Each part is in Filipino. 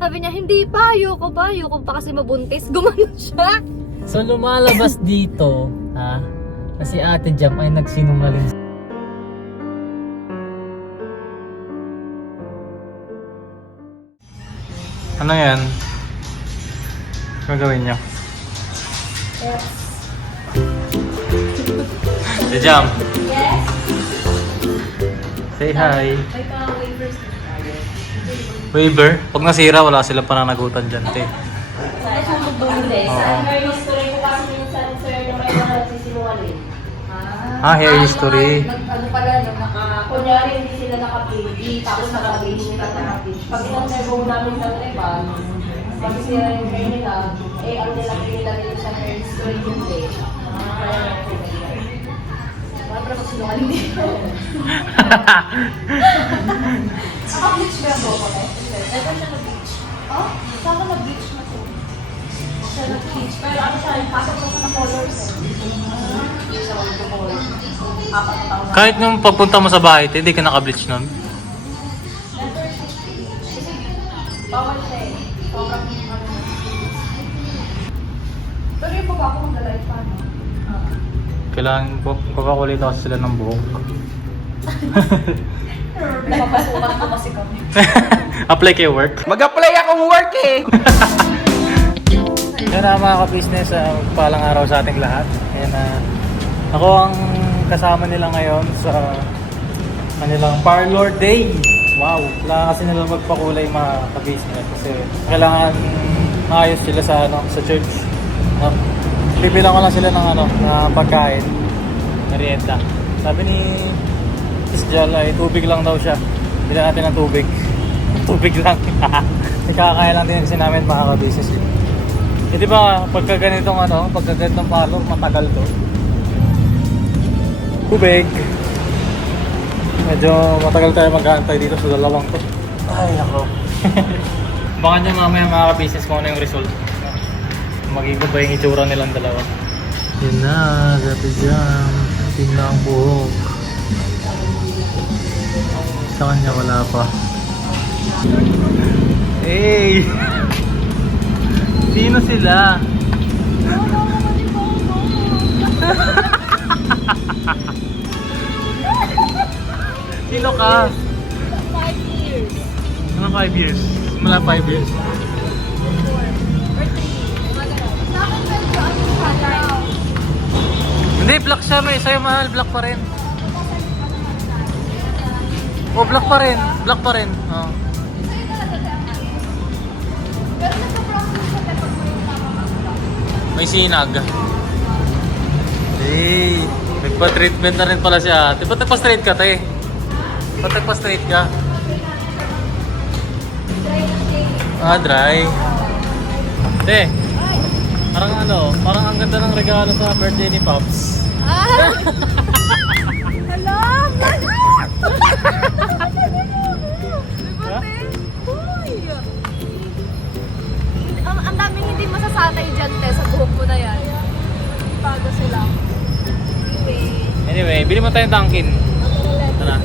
Sabi niya, hindi pa, ayoko pa kasi mabuntis. Gumanon siya. So lumalabas dito, ha, na si Ate Jam ay nagsinungaling. Ano yan? Gagawin niyo? Yes. Ate Jam, Yes. say hi. May ka-waivers na tayo. Waiver? Pag nasira, wala sila pananagutan dyan, te. Saan siya magbumili? Oo. Sa hair history ko kasi minsan, sir, na may mga nagsisinungaling. Ah, hair history. Ano pala, no, kunyari hindi sila naka-baby, tapos naka-baby sila naka-baby. Pag in-observe namin sa tribal, pag sila yung hair nila, eh, ang nilagay nila dito sa hair history hindi. Kaya wala pa naman sinungaling dito. Naka-bleach ba ang buko, eh? Ito siya na-bleach. Oh? Saan na-bleach na to? Siya na-bleach. Pero ano siya, pasok na siya na colors eh. Hindi siya mag-colors. 4 na taon na. Kahit nung pagpunta mo sa bahay, te, hindi ka naka-bleach nun. Bawal siya eh. Sobrang ano. Pero yung baba ko mag-alive pa, no? Kailangan, pagkakulit kasi sila ng buhok. Nagpapasukan ko kasi kami. Apply kayo work? Mag-apply akong work eh! Yan na mga ka-business, palang araw sa ating lahat. Ayan na, ako ang kasama nila ngayon sa kanilang parlor day. Wow, kailangan kasi nila magpakulay mga ka-business kasi kailangan maayos sila sa sa church. Bibilang ko lang sila ng na pagkain, merienda. Sabi ni Miss Jal ay tubig lang daw siya. Bilang natin ng tubig. Tubig lang. Ikakaya lang din kasi namin mga ka-business. Eh di ba pagka ganitong pagka ganitong parlor, matagal to. Tubig. Medyo matagal tayo mag-aantay dito sa dalawang to. Ay ako. Baka nyo mamaya mga ka-business kung ano yung result. Magiging ba yung itsura nilang dalawa. Yun na, Ate Jam. Tingnan ang buhok. Sa kanya wala pa. Hey! Sino sila? Sino ka? 5 years. Ano 5 years? Mula 5 years. Hindi, black siya. May sa'yo mahal. Black pa rin. Oh, black pa rin. Black pa rin. Oh. May sinag. Hey, nagpa-treatment na rin pala siya. Di ba nagpa-straight ka, te? Ba't nagpa-straight ka? Ah, dry. Te, parang parang ang ganda ng regalo sa birthday ni Pops. Ah! Hello! Ang daming hindi masasanay dyan, te, sa buhok mo na yan. Pago sila. Anyway, bili mo tayong Dunkin. Tara.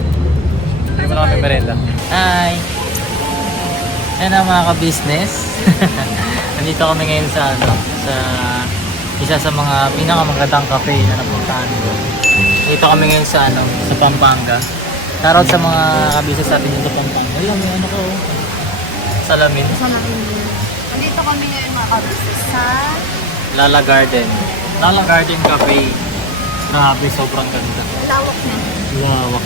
Bili mo na kami merenda. Hi! Ayan na mga ka-business. Nandito kami ngayon sa sa isa sa mga pinakamagandang cafe na napuntahan ko. Dito kami ngayon sa sa Pampanga. Shoutout sa mga ka-business natin dito sa Pampanga. Ayun, may ko. Salamin. Nandito kami ngayon mga kabisnes sa Lala Garden. Lala Garden Cafe. Grabe, sobrang ganda. lawak niya. Lawak.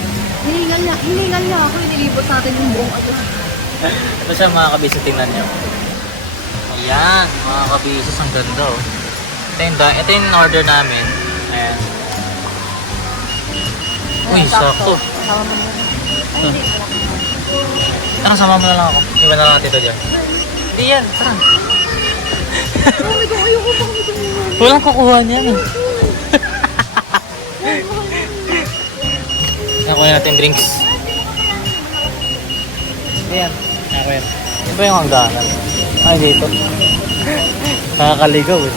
Hiningal niya ako, inilibot natin yung buong ano. Ito siya mga kabisnes, tingnan nyo. Ayan, mga kabisnes, ang ganda oh. Ito yung order namin. Ayan. Uy, sakto. Kasama mo na yun. Ay, hindi. Tara, sama mo na lang ako. Iwan na lang natin ito dyan. Hindi yan, tara. Oh my God, ayoko pa kami tumulong. Walang kukuha niyan. Nakuha natin drinks. Ayan. Nakuha yan. Yan ba yung hangganan? Ay, dito. Nakakaligaw eh.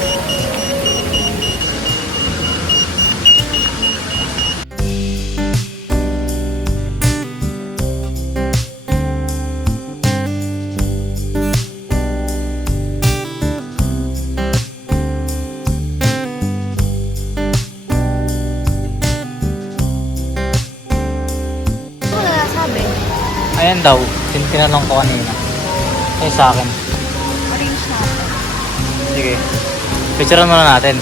daw. Tinanong ko kanina. Eh sa akin. Arrange natin. Sige. Picturean muna natin.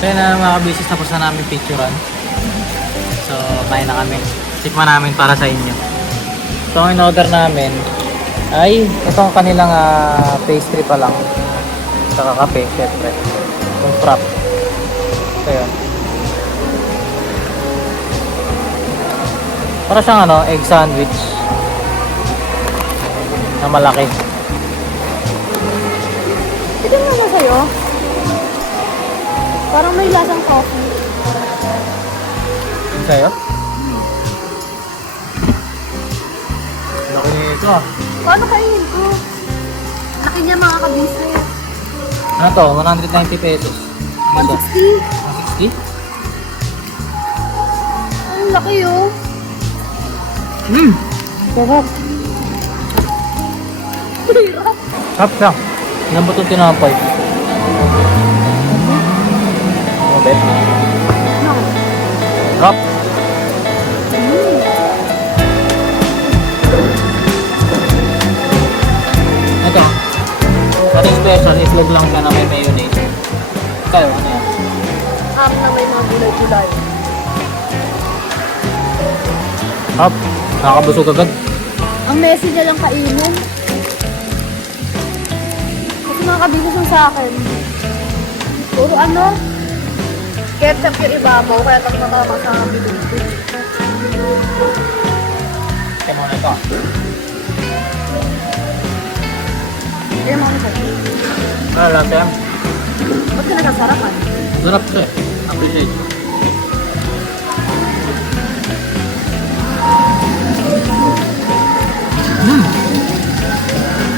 Kaya na mga kabisnes, tapos na namin picturean. So, kain na kami. Tikman namin para sa inyo. So, ang in-order namin ay itong kanilang pastry pa lang. Saka kape, syempre. Yung frap. Ito yun. Para siyang egg sandwich. Na malaki. Tignan mo sa'yo. Parang may lasang coffee. Yung sa'yo? Laki nito ah. Paano kainin ko? Laki niya mga kabisnes. Ano to? 190 pesos. Ano to? 160? 160? Ang laki oh. Sarap. Sarap siya. Ilan ba itong tinapay? Ano, bet? No. Sarap. Ito. Ating special, itlog lang siya na may mayonnaise. Ikaw, ano yan? Na may mga gulay-gulay. Sarap. Nakakabusog agad. Ang messy niya lang kainin. Kasi mga kabisnes yung sa akin. Puro ketchup yung ibabaw, kaya tapos matama sa bilog. Kaya mo na ito. Kaya mga sa'yo. Kala siya. Ba't ka nagkasarapan? Sarap siya eh. Appreciate.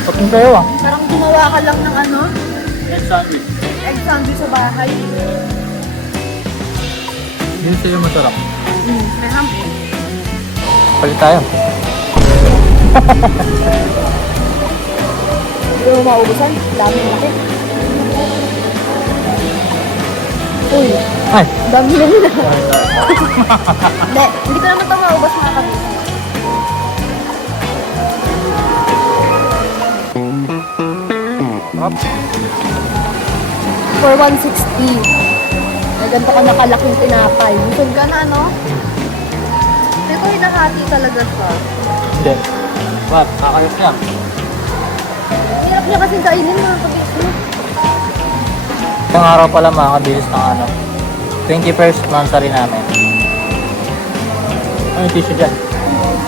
Pagkong kayo ah. Parang gumawa ka lang ng Egg sandwich. egg sandwich sa bahay. Yun sa'yo masarap. May ham. Palit tayo. Hindi mo maubusan. Daming laki. Uy, Ay! dami na nila. Hindi ko naman ito maubos mga kabisnes. Sarap. For 160. May ganito ka nakalaking tinapay. Busog ka na, Hindi ko hinahati talaga siya. Hindi. What? Nakakayos yan. Hirap niya kasi kainin mga kabisnes. Isang araw pala mga kabilis ng 21st monthsary namin. Ano yung tissue dyan?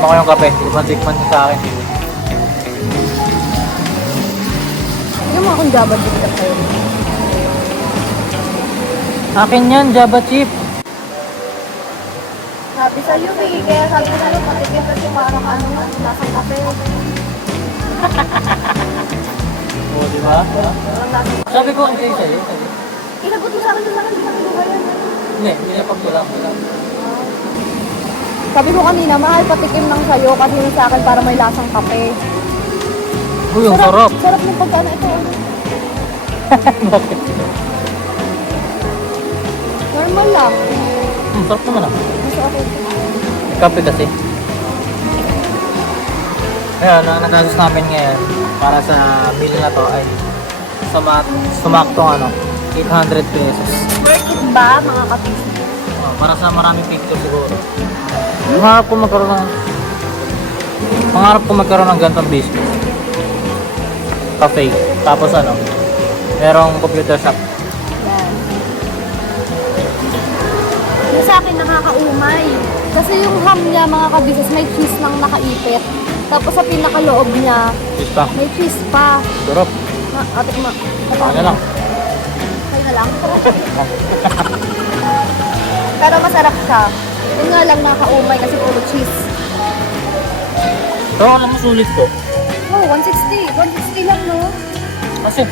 Baka yung kape. Tikman sa akin. Yung mga kung jabad dito ka tayo. Akin yan, Java Chip. Sabi sa'yo, kaya sabi ko sa'yo, patikit kasi parang lasang kape. Oo, di ba? Parang lasang kape. Sabi ko, hindi sa'yo. Inagot mo sa akin, hindi ko yan. Hindi, hindi na pagkulang. Sabi ko kanina, mahal patikim lang sa'yo kasi yung sa akin para may lasang kape. Uy, ang sarap. Sarap ng pagkano ito. Bakit? Normal lang. Sarap naman ah. Mas okay. May kape kasi. Kaya, ang nagasos namin ngayon para sa bill na to ay sumaktong 800 pesos. Worth it ba, mga kabisnes? Para sa maraming picture siguro. Pangarap ko magkaroon ng ganitong business. Cafe. Tapos merong computer shop. Yan. Yung sa akin nakakaumay. Kasi yung ham niya, mga kabisnes, may cheese nang nakaipit. Tapos sa pinakaloob niya, Cheese pa. may cheese pa. Sarap. Atik ma. Ano lang. Okay na lang. Pero masarap siya. Yun nga lang nakaumay kasi puro cheese. Pero alam mo sulit ko. Oh, 160. 160 lang, no? Kasi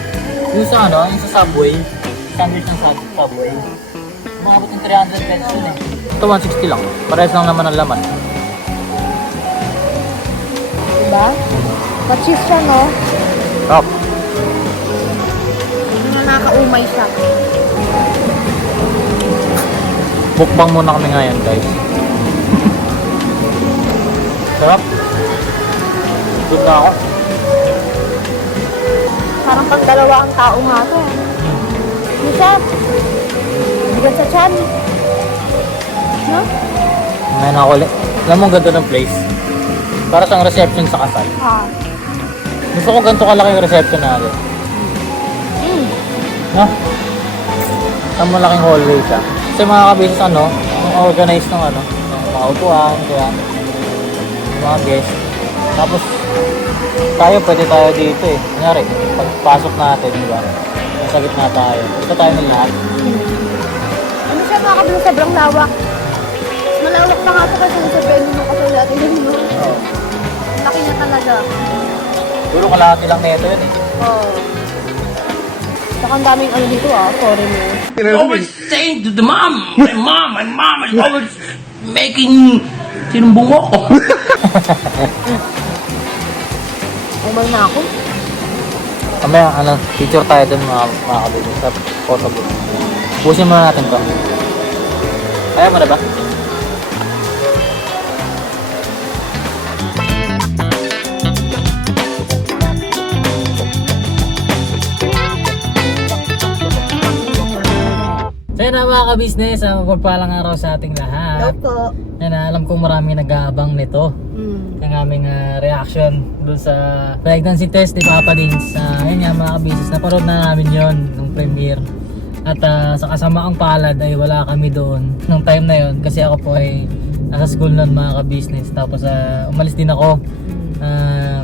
yung sa yung sa Subway, sandwich ng Subway, umabot ng 300 pesos yun eh. Ito 160 lang. Parehas lang naman ang laman. Diba? Ma-cheese siya, no? Sarap. Yun nga nakaumay siya. Mukbang muna kami ngayon guys. Sarap. Gutom na ako. Parang pang dalawa ang tao nga to. Misa, bigat sa tiyan. No? Ngayon ako ulit. Alam mo, ganda ng place. Para siyang reception sa kasal. Ah. Gusto ko ganito kalaki yung reception natin. Ha? Ang malaking hallway siya. Kasi mga kabisis ang organize ng ng mga upuan, kaya mga guests. Tapos pwede tayo dito eh. Kunyari, pagpasok natin, di ba? Nasa gitna tayo. Dito tayo ng lahat. Ano siya mga kabila, sobrang lawak. Malawak pa nga ito kasi sa venue ng kasal natin yun, no? Oo. Laki niya talaga. Puro kalahati lang nito yun eh. Oo. Saka ang daming ano dito sorry mo. Always saying to the mom, my mom is always making sinumbungo ko. Umay na ako. Kamaya, picture tayo dun mga kabisis sa photo booth. Busin muna natin to. Kaya mo na ba? So yun na mga ka-business, mapagpalang araw sa ating lahat. Opo. Yan alam kong marami nag-aabang nito. Ang aming reaction doon sa pregnancy test ni Papa Dins. Yun nga mga ka-business, napanood na namin yon nung premiere. At sa kasamaang palad ay wala kami doon nung time na yon kasi ako po ay nasa school nun mga ka-business. Tapos umalis din ako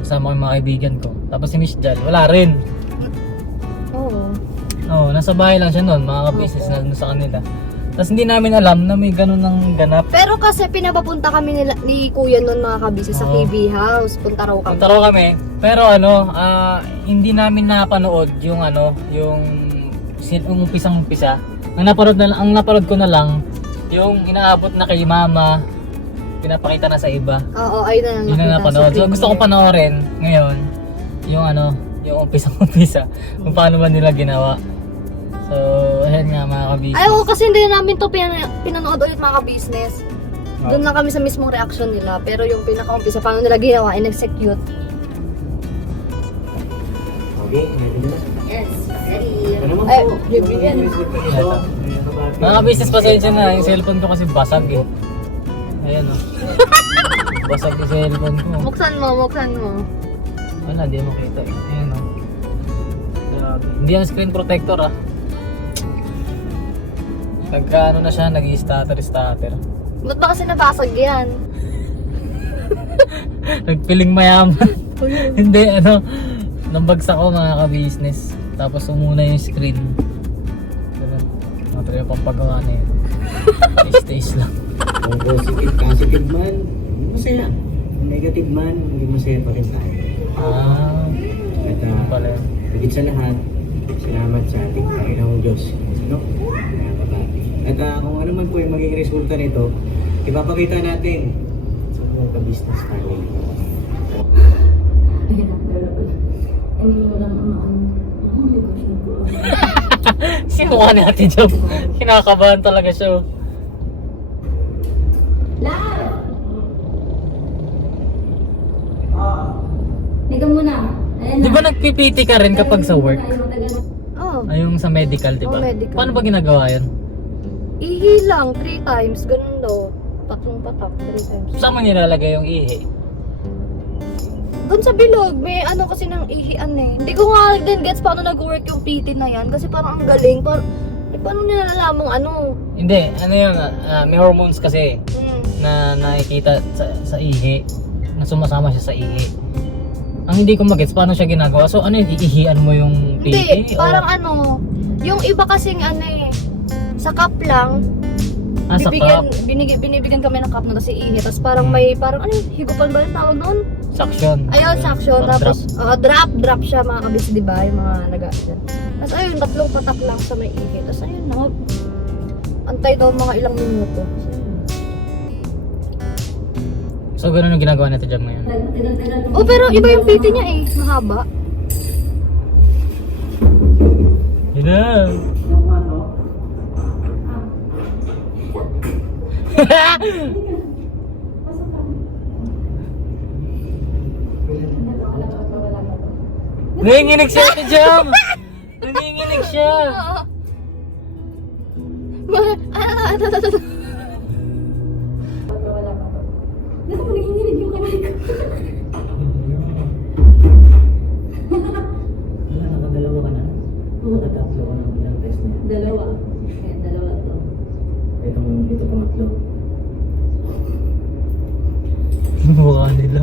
kasama ko yung mga kaibigan ko. Tapos si Miss Jal, wala rin. Oo, nasa bahay lang siya noon, mga ka-business na sa kanila. Tapos hindi namin alam na may ganun ng ganap. Pero kasi pinapapunta kami ni Kuya noon mga kabisi sa KB House. Punta raw kami. Punta raw kami. Pero hindi namin napanood yung yung umpisang-umpisa. Ang napanood ko na lang yung inaabot na kay Mama, pinapakita na sa iba. Oo, ayun na Yun na napanood. So gusto kong panoorin ngayon yung yung umpisang-umpisa kung paano ba nila ginawa. So, ayan nga mga ka-business. Ay, kasi hindi namin to pinanood ulit mga ka-business. Doon lang kami sa mismong reaction nila. Pero yung pinaka-umpisa, paano nila ginawa, in-execute. Okay, Yes, ready. ano mo Ay, po? bibigyan. Mga ka-business, pasensya na. Yung cellphone ko kasi basag eh. Ayan basag yung cellphone ko. Buksan mo. Wala, di mo kita eh. Ayan hindi yan screen protector Pagka na siya, nag-i-stutter. Ba't ba kasi nabasag yan? Nagpiling mayaman. Hindi, nambagsak ko mga ka-business. Tapos umuna yung screen. Matry yung pampagawa na yun. Stays lang. Kung positive man, masaya. Kung negative man, hindi masaya pa rin tayo. At Pala yun. higit sa lahat, salamat sa ating Panginoong Diyos. At kung ano man po yung maging resulta nito, ipapakita natin sa mga ka-business family. Sino ka natin dyan? Kinakabahan talaga siya. Ika muna. Ayan Di ba nagpipiti ka rin kapag sa work? Oh, Ay, yung sa medical, di ba? Oh, medical. Paano ba ginagawa yun? ihi lang, 3 times. Ganun daw. Tatlong patak, 3 times. Saan mo nilalagay yung ihi? Doon sa bilog, may ano kasi ng ihian eh. Hindi ko nga din gets paano nag-work yung PT na yan. Kasi parang ang galing. Paano nila nalamang ano? Hindi, yun, may hormones kasi Hmm. na nakikita sa ihi, na sumasama siya sa ihi. Ang hindi ko magets paano siya ginagawa. So ano yun, iihian mo yung Hindi, PT? parang ano, yung iba kasing ano eh, sa cup lang, Sa cup? binibigyan kami ng cup na kasi ihi. Tapos parang may, parang ano, higupan ba yung tawag noon? Suction. Ayun, suction. Or Tapos, drop siya mga kabis, di ba? Yung mga nag-aasyan. Tapos ayun, 3 patak lang sa may ihi. Tapos ayun, antay daw mga ilang minuto. So ganun yung ginagawa nito dyan ngayon. Oh, pero iba yung PT niya eh. Mahaba. Yun na. Nanginginig siya, Ate Jam! Nanginginig siya! Naku, nanginginig yung kamay ko. Wala, nakadalawa ka na. Nakatatlo ka ng ilang test na yan. Dalawa. Kaya dalawa to. Ito pangatlo. Mukha nila.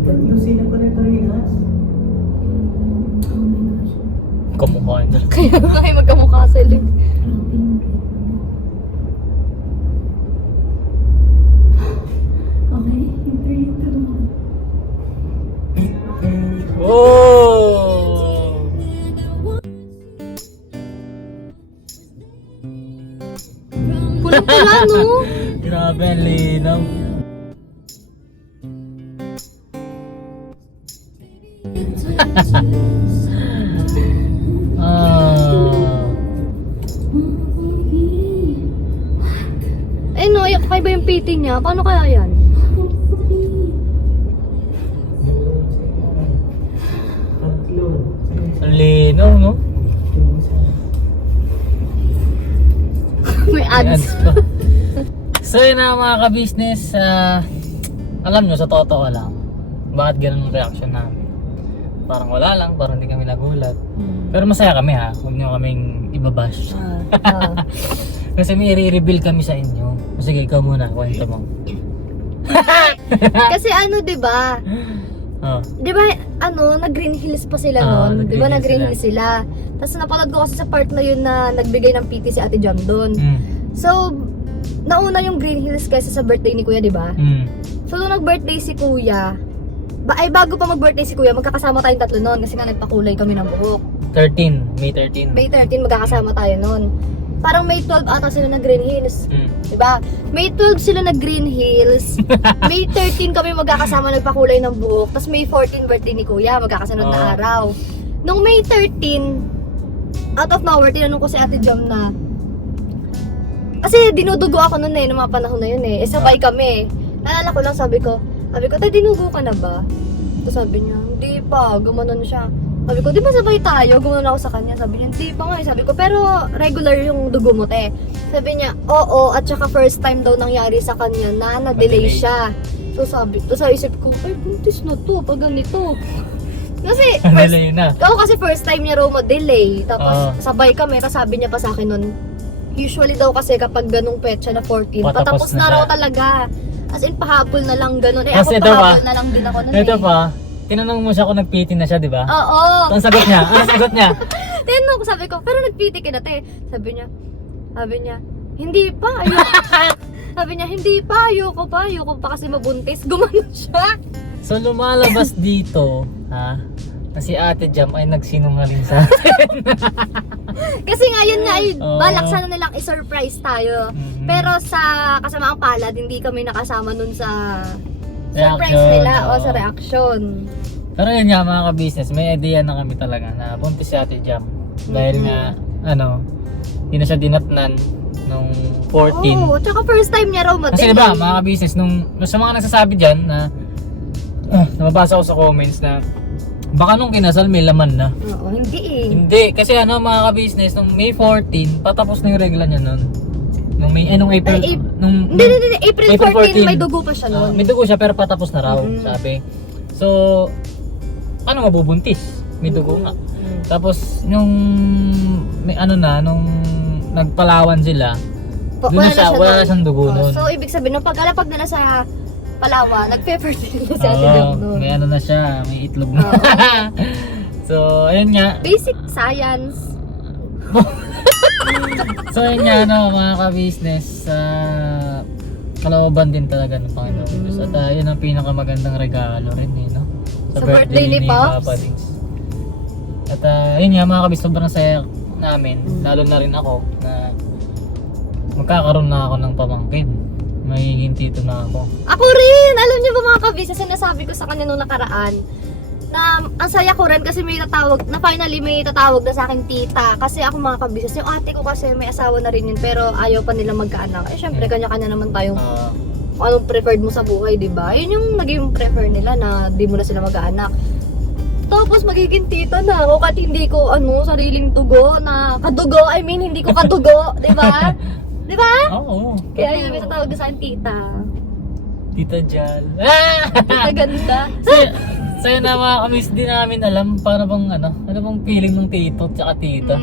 Tatlo sila pare-parehas. Kamukha nila. Kaya nga ay magkamukha sila. Okay, 3, 2, 1. Oh! Pulang-pula, no? Grabe, ang linaw. Ah. Eh no, kaya ba yung PT niya? Paano kaya yan? Tatlo. Ang linaw, no? May May ads. pa. So yun na mga ka-business, alam nyo, sa totoo lang, bakit ganun ang reaction namin? Parang wala lang, parang hindi kami nagulat. Pero masaya kami ha, huwag nyo kaming ibabash. Kasi may i-reveal kami sa inyo. Sige, ikaw muna, kwento mo. Kasi ano, 'di ba? Oh. 'Di ba ano, nag-Green Hills pa sila noon. 'Di ba nag-Green Hills sila? Tapos napanood ko kasi sa part na yun na nagbigay ng PT si Ate Jam doon. So, nauna yung Green Hills kaysa sa birthday ni Kuya, 'di ba? So, nung nag-birthday si Kuya, bago pa mag-birthday si Kuya, magkakasama tayong tatlo noon kasi nga nagpakulay kami ng buhok. 13, May 13. May 13 magkakasama tayo noon. Parang May 12 ata sila na Green Hills. Diba? May 12 sila na Green Hills. May 13 kami magkakasama nagpakulay ng buhok. Tapos May 14 birthday ni Kuya, magkakasunod na araw. Nung May 13, out of nowhere, tinanong ko si Ate Jam na, kasi dinudugo ako noon nung mga panahon na yun eh. Sabay kami. Naalala ko lang, sabi ko, tay, dinugo ka na ba? Tapos sabi niya, hindi pa, gumanon siya. Sabi ko, di ba sabay tayo? Gumanon ako sa kanya. Sabi niya, hindi pa nga eh. Sabi ko, pero regular yung dugo mo, te. Sabi niya, oo, at saka first time daw nangyari sa kanya na na-delay siya. So sa isip ko, ay, buntis na to, pag ganito. Kasi, Delay na. kasi first time niya raw ma-delay. Tapos, sabay kami. Tapos sabi niya pa sa akin nun, usually daw kasi kapag ganung petsa na 14, patapos na raw talaga. As in, pahabol na lang ganun. Eh, Kasi ako ito pahabol pa, na lang din ako nun Ito eh. pa, tinanong mo siya kung nag-PT na siya, di ba? Oo. Ang sagot niya? Ano sagot niya? Tinanong ko, sabi ko, pero nag-PT ka na, te. Sabi niya, hindi pa, ayoko. Sabi niya, hindi pa, ayoko pa kasi mabuntis. Gumanon siya. So lumalabas dito, ha, na si Ate Jam ay nagsinungaling sa atin. Kasi nga, yun nga, Oo. balak sana nilang i-surprise tayo. Mhm. Pero sa kasamaang palad, hindi kami nakasama nun sa surprise Reaction, nila o oo. sa reaction. Pero yun nga mga ka-business, may idea na kami talaga na buntis si Ate Jam. Dahil nga, hindi na siya dinatnan nung 14. Oo, tsaka first time niya raw Kasi ma-delay. diba, mga ka-business, nung sa mga nagsasabi dyan na nababasa ko sa comments na baka nung kinasal may laman na. Oo, hindi eh. Hindi, kasi mga ka-business, nung May 14, patapos na yung regla niya nun. Nung nung April, nung Hindi, April 14, may dugo pa siya nun. may dugo siya pero patapos na raw, Mhm. sabi. So, ano mabubuntis? May dugo nga. Tapos, nung nung nagpalawan sila, doon na siya, wala na siyang dugo nun. So, ibig sabihin, nung pagkalapag nila sa Palawan, nag-fertile na si Ate Oo, Jam nun. may na siya, may itlog na. So, ayun nga. Basic science. So, ayun nga, mga ka-business, kalooban din talaga ng Panginoon Diyos. At yun ang pinakamagandang regalo rin, no? Sa birthday ni Pops. Papa Dings. At yun nga, mga ka-business, sobrang saya namin, lalo na rin ako, na magkakaroon na ako ng pamangkin. Magiging tito na ako. Ako rin! Alam niyo ba mga kabisa, sinasabi ko sa kanya nung nakaraan, na ang saya ko rin kasi may tatawag, na finally may tatawag na sa akin tita. Kasi ako mga kabisas, yung ate ko kasi may asawa na rin yun, pero ayaw pa nila magkaanak. Eh syempre, kanya-kanya naman tayong kung anong preferred mo sa buhay, di ba? Yun yung naging prefer nila na di mo na sila mag-aanak. Tapos magiging tita na ako kahit hindi ko sariling tugo na kadugo, I mean hindi ko kadugo, di ba? Di ba? Oo. Kaya yun may tatawag na sa akin tita. Tita Jal. Tita ganda. Sa'yo na mga kamis, di namin alam para bang ano bang feeling ng tito at tita.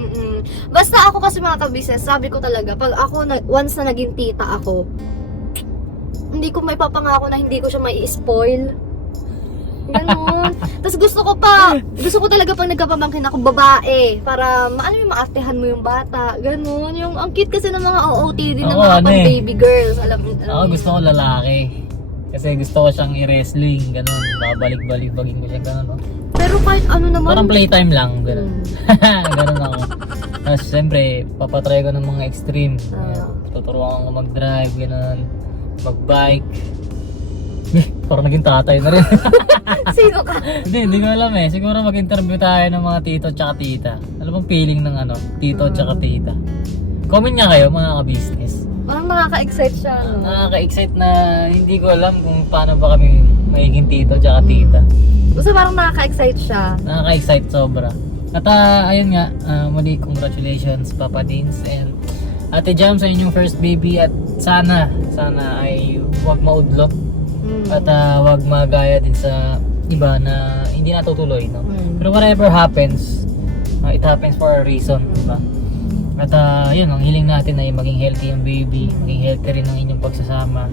Basta ako kasi mga kabisnes, sabi ko talaga, pag ako, once na naging tita ako, hindi ko may papangako na hindi ko siya mai spoil. Ganon. Tapos gusto ko talaga pag nagkapamangkin ako babae, para yung maartehan mo yung bata. Ganon. Yung, ang cute kasi ng mga OOTD ng mga baby girls. Alam Ako gusto ko lalaki. Kasi gusto ko siyang i-wrestling, gano'n. Babalik-balik-bagin ko siya, gano'n. No? Pero kahit ano naman. Parang playtime lang, gano'n. Gano'n ako. Tapos siyempre, papatry ko ng mga extreme. Tuturuan ko mag-drive, gano'n. Mag-bike. Parang naging tatay na rin. Sino ka? Hindi ko alam eh. Siguro mag-interview tayo ng mga tito tsaka tita. Ano bang feeling ng tito tsaka tita? Comment nga kayo mga ka-business. Parang nakaka-excite siya, no? Nakaka-excite na hindi ko alam kung paano ba kami magiging tito tsaka tita. Basta parang nakaka-excite siya. Nakaka-excite sobra. At ayun nga, muli congratulations Papa Dins and Ate Jam sa inyong first baby at sana ay huwag maudlot at huwag magaya din sa iba na hindi natutuloy, no? Pero whatever happens, it happens for a reason, diba? At yun, ang hiling natin ay maging healthy ang baby, maging healthy rin ang inyong pagsasama.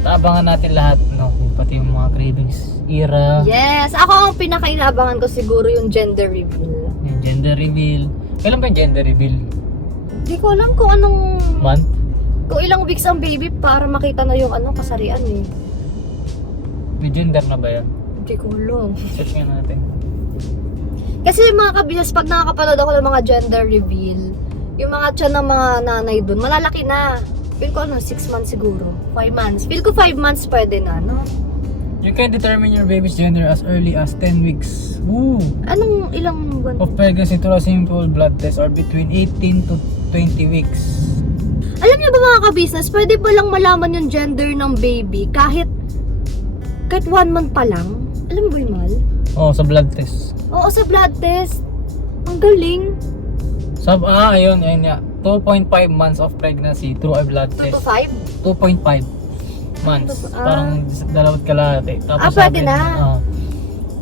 At abangan natin lahat, no? Pati yung mga cravings era. Yes! Ako ang pinaka-inaabangan ko siguro yung gender reveal. Yung gender reveal. Kailan ba yung gender reveal? Hindi ko alam kung anong... Month? Kung ilang weeks ang baby para makita na yung kasarian eh. May gender na ba yan? Hindi ko alam. Search nga natin. Kasi mga kabisnes, pag nakakapanood ako ng mga gender reveal, yung mga tiyan ng mga nanay dun, malalaki na. Feel ko 6 months siguro. 5 months. Feel ko 5 months pwede na, no? You can determine your baby's gender as early as 10 weeks. Woo! Anong ilang buwan? Of pregnancy through a simple blood test or between 18 to 20 weeks. Alam niyo ba mga kabisnes, pwede ba lang malaman yung gender ng baby kahit 1 month pa lang? Alam mo ba yun, Mal? Oh, sa blood test. Oo, sa blood test. Ang galing. Ayun nga. 2.5 months of pregnancy through a blood 2 to test. 5? 2.5 months. Parang dalawat kalahati. Tapos pwede na.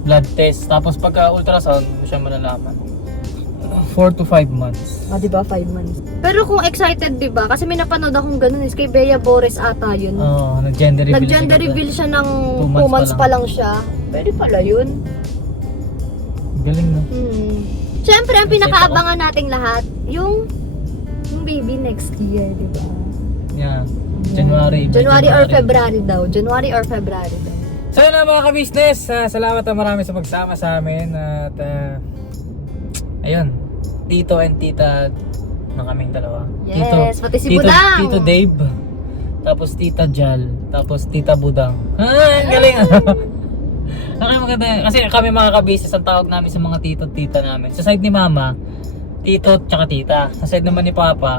Blood test. Tapos pagka ultrasound, siya malalaman. 4 to 5 months. Diba? 5 months. Pero kung excited, diba? Kasi may napanood akong ganun, kay Bea Boris ata yun. Nag-gender reveal. Nag-gender reveal siya ng 2 months pa lang siya. Pwede pala yun. Galing, no? Siyempre, ang pinakaabangan nating lahat, yung baby next year, diba? Yeah. January or February daw. January or February daw. So yun na mga ka-business, salamat na marami sa pagsama sa amin at ayun, tito and tita na kaming dalawa. Yes, pati si Budang. Tito Dave, tapos tita Jal, tapos tita Budang. Ang galing. Okay, maganda yan. Kasi kami mga ka-business, ang tawag namin sa mga tito at tita namin. Sa side ni mama, tito at saka tita. Sa side naman ni papa,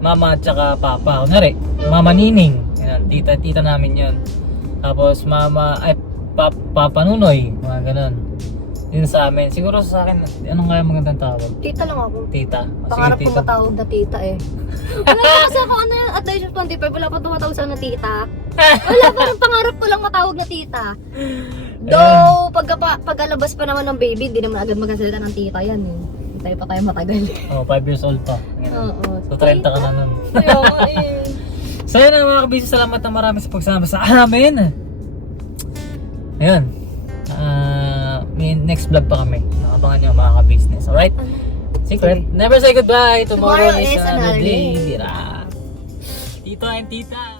mama at saka papa. Kunwari, mama Nining. Yan, tita namin yun. Tapos papa Nunoy. Mga ganun. Yun sa amin. Siguro sa akin, anong kaya magandang tawag? Tita lang ako. Tita. Pangarap ko matawag na tita eh. Wala pa kasi ako at the age of 25, wala pa tumatawag sa na tita. Wala pa rin pangarap ko lang matawag na tita. Though, pagkalabas pa naman ng baby, hindi naman agad magkasalita ng tita yan eh. Hintay pa tayo matagal. 5 years old pa. Oo. So 30 ka na nun. Ayun. So yun mga kabisi, salamat na marami sa pagsama sa amin. Ayun. May next vlog pa kami. Nakabangan nyo mga ka-business. Alright? Secret. Never say goodbye. Tomorrow is another day. Tito and tita.